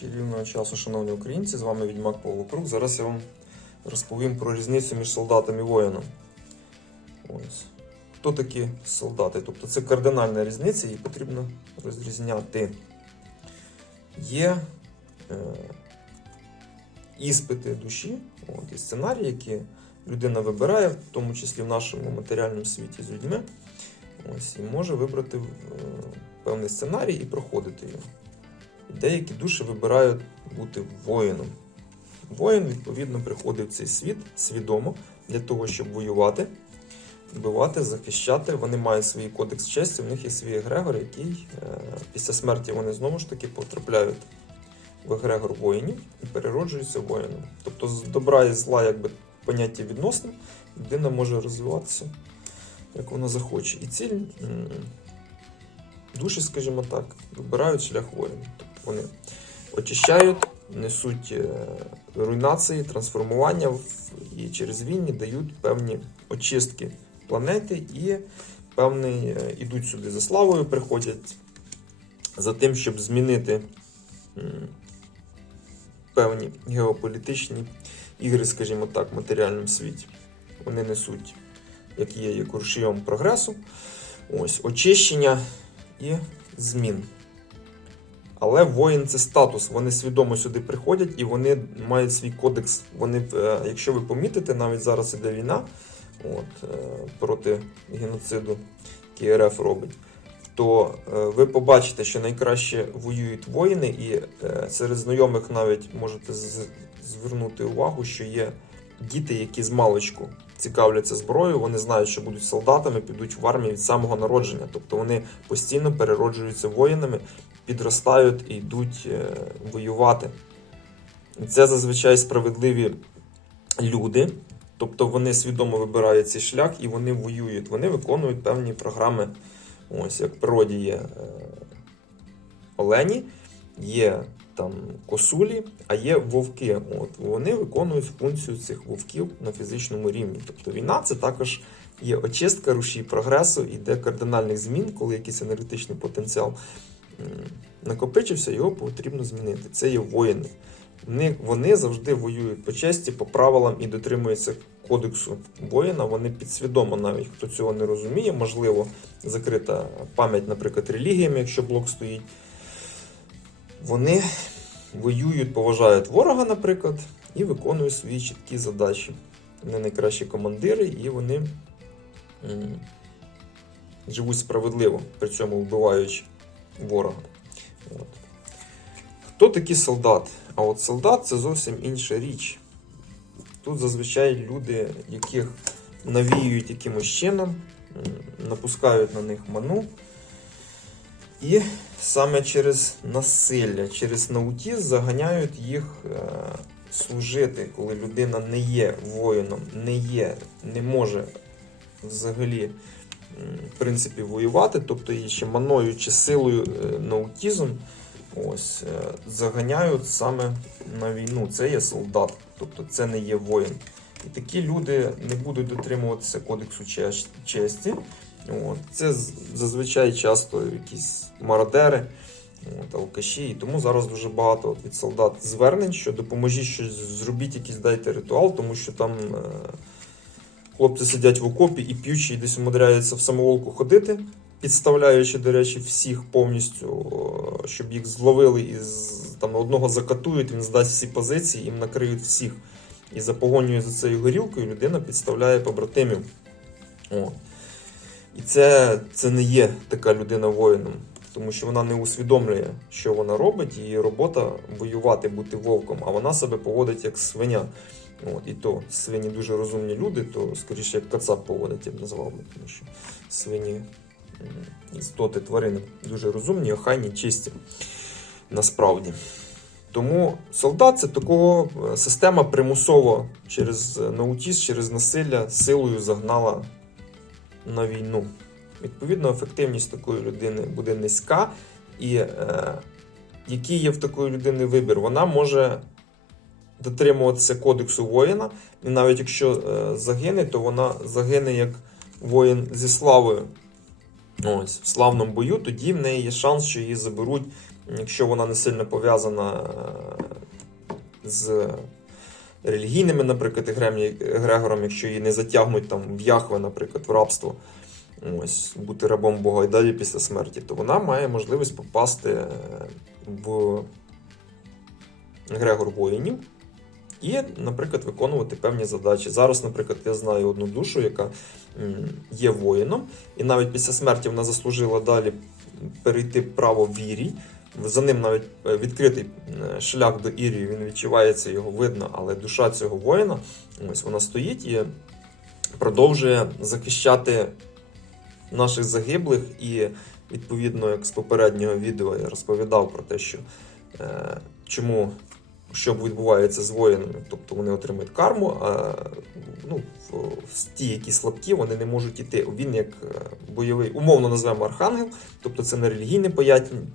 Чарівного часу, шановні українці, з вами Відьмак Павло. Зараз я вам розповім про різницю між солдатом і воїном. Ось. Хто такі солдати? Тобто це кардинальна різниця, її потрібно розрізняти. Є е, іспити душі, от, і сценарії, які людина вибирає, в тому числі в нашому матеріальному світі з людьми. Ось, і може вибрати е, певний сценарій і проходити його. Деякі душі вибирають бути воїном. Воїн, відповідно, приходить в цей світ свідомо для того, щоб воювати, вбивати, захищати. Вони мають свій кодекс честі, у них є свій егрегор, який е, після смерті вони знову ж таки потрапляють в егрегор воїнів і перероджуються воїном. Тобто з добра і зла, якби поняття відносне, людина може розвиватися, як вона захоче. І ціль душі, скажімо так, вибирають шлях воїна. Вони очищають, несуть е, руйнації, трансформування і через війни дають певні очистки планети і певний е, ідуть сюди за славою, приходять за тим, щоб змінити певні геополітичні ігри, скажімо так, в матеріальному світі. Вони несуть, як є, як рушієм прогресу, ось очищення і змін. Але воїн це статус. Вони свідомо сюди приходять і вони мають свій кодекс. Вони, е, якщо ви помітите, навіть зараз іде війна от, е, проти геноциду, який РФ робить, то е, ви побачите, що найкраще воюють воїни, і серед знайомих навіть можете звернути увагу, що є діти, які з маличку цікавляться зброєю, вони знають, що будуть солдатами, підуть в армію від самого народження. Тобто вони постійно перероджуються воїнами, підростають і йдуть е, воювати. Це зазвичай справедливі люди, тобто вони свідомо вибирають цей шлях і вони воюють. Вони виконують певні програми. Ось як в природі є е, олені, є там косулі, а є вовки. От вони виконують функцію цих вовків на фізичному рівні. Тобто війна це також є очистка рушій прогресу, іде кардинальних змін, коли якийсь енергетичний потенціал накопичився, його потрібно змінити. Це є воїни. Вони, вони завжди воюють по честі, по правилам і дотримуються кодексу воїна. Вони підсвідомо, навіть хто цього не розуміє, можливо, закрита пам'ять, наприклад, релігіями, якщо блок стоїть. Вони воюють, поважають ворога, наприклад, і виконують свої чіткі задачі. Вони найкращі командири, і вони живуть справедливо, при цьому вбиваючи ворога. От. Хто такий солдат? А от солдат це зовсім інша річ. Тут зазвичай люди, яких навіюють якимось чином, напускають на них ману. І саме через насилля, через наутіз заганяють їх е, служити, коли людина не є воїном, не є, не може взагалі в принципі воювати, тобто її ще маною чи силою е, наутізм ось, е, заганяють саме на війну. Це є солдат, тобто це не є воїн. І такі люди не будуть дотримуватися кодексу честі. От. Це зазвичай часто якісь мародери, от, алкаші. І тому зараз дуже багато від солдат звернень, що допоможіть щось, зробіть якийсь дайте ритуал, тому що там е, хлопці сидять в окопі і п'ючі, і десь умудряються в самоволку ходити, підставляючи, до речі, всіх повністю, е, щоб їх зловили і там одного закатують, він здасть всі позиції, їм накриють всіх. І за погонею за цією горілкою людина підставляє побратимів. О. І це, це не є така людина воїном, тому що вона не усвідомлює, що вона робить, її робота воювати, бути вовком, а вона себе поводить як свиня. От, і то свині дуже розумні люди, то скоріше як кацап поводить, я б назвав би, тому що свині істоти, тварини дуже розумні, охайні, чисті насправді. Тому солдат це такого е, система примусово через е, наутіз, через насилля силою загнала на війну. Відповідно, ефективність такої людини буде низька, і е, який є в такої людини вибір? Вона може дотримуватися кодексу воїна, і навіть якщо е, загине, то вона загине як воїн зі славою. Ось, в славному бою, тоді в неї є шанс, що її заберуть якщо вона не сильно пов'язана е, з релігійними, наприклад, егрегором, якщо її не затягнуть там в Яхве, наприклад, в рабство, ось, бути рабом Бога і далі після смерті, то вона має можливість попасти е, в егрегор воїнів і, наприклад, виконувати певні задачі. Зараз, наприклад, я знаю одну душу, яка є воїном, і навіть після смерті вона заслужила далі перейти право вірі. За ним навіть е, відкритий е, шлях до Ірії, він відчувається, його видно, але душа цього воїна, ось вона стоїть і продовжує захищати наших загиблих. І відповідно, як з попереднього відео я розповідав про те, що е, чому що відбувається з воїнами, тобто вони отримують карму, а ну, ті, які слабкі, вони не можуть іти. Він як е, бойовий, умовно назвемо архангел, тобто це не релігійне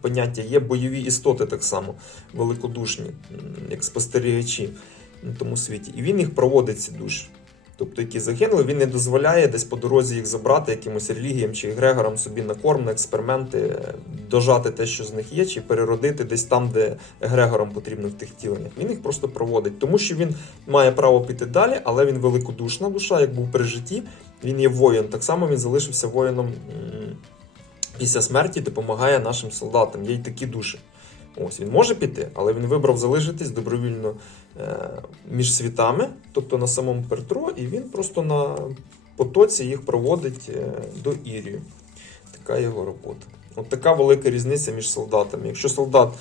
поняття, є бойові істоти так само, великодушні, як спостерігачі на тому світі. І він їх проводить ці душі. Тобто, які загинули, він не дозволяє десь по дорозі їх забрати якимось релігіям чи егрегорам собі на корм, на експерименти, е, дожати те, що з них є, чи переродити десь там, де егрегорам потрібно в тих тіленнях. Він їх просто проводить, тому що він має право піти далі, але він великодушна душа, як був при житті. Він є воїн. Так само він залишився воїном після смерті, допомагає нашим солдатам. Є й такі душі. Ось він може піти, але він вибрав залишитись добровільно е, між світами, тобто на самому Пертро, і він просто на потоці їх проводить е, до Ірію. Така його робота. От така велика різниця між солдатами. Якщо солдат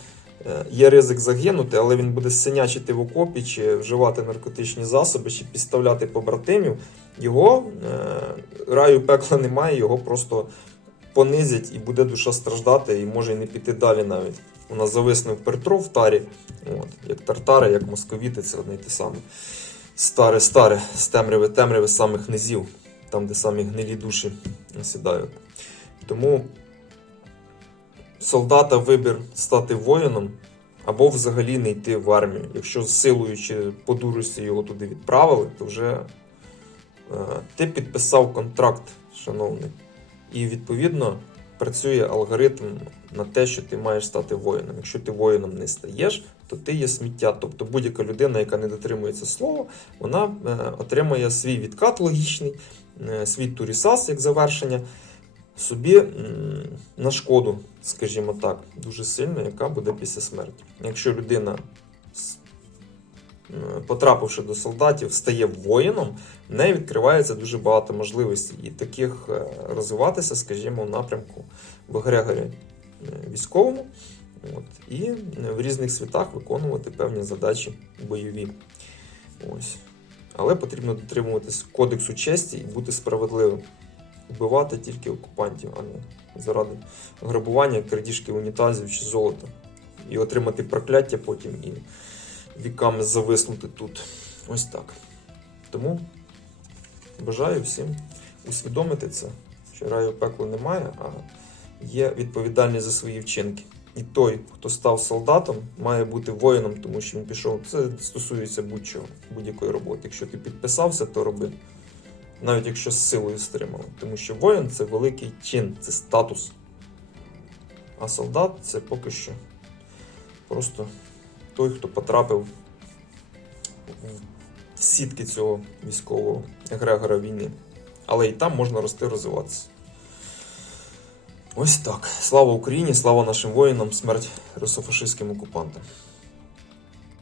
е, є ризик загинути, але він буде синячити в окопі, чи вживати наркотичні засоби, чи підставляти побратимів, його раю пекла немає, його просто понизять і буде душа страждати, і може і не піти далі навіть. Вона зависне в Петро в тарі, от, як тартари, як московіти, це одне й те саме. Старе, старе, з темряви, темряви самих низів, там, де самі гнилі душі сідають. Тому солдата вибір стати воїном або взагалі не йти в армію. Якщо силою чи по дурості його туди відправили, то вже е, ти підписав контракт, шановний. І відповідно працює алгоритм на те, що ти маєш стати воїном. Якщо ти воїном не стаєш, то ти є сміття. Тобто будь-яка людина, яка не дотримується слова, вона е, отримує свій відкат логічний, е, свій турісас як завершення собі на шкоду, скажімо так, дуже сильно, яка буде після смерті. Якщо людина, потрапивши до солдатів, стає воїном, в неї відкривається дуже багато можливостей і таких е, розвиватися, скажімо, в напрямку в Грегорі е, військовому. От, і е, в різних світах виконувати певні задачі бойові. Ось. Але потрібно дотримуватись кодексу честі і бути справедливим. Вбивати тільки окупантів, а не заради грабування, крадіжки унітазів чи золота. І отримати прокляття потім і віками зависнути тут. Ось так. Тому бажаю всім усвідомити це, що раю пекло немає, а є відповідальність за свої вчинки. І той, хто став солдатом, має бути воїном, тому що він пішов. Це стосується будь-чого, будь-якої роботи. Якщо ти підписався, то роби. Навіть якщо з силою стримали. Тому що воїн це великий чин, це статус. А солдат це поки що просто той, хто потрапив в сітки цього військового егрегора війни. Але і там можна рости, розвиватися. Ось так. Слава Україні, слава нашим воїнам, смерть русофашистським окупантам.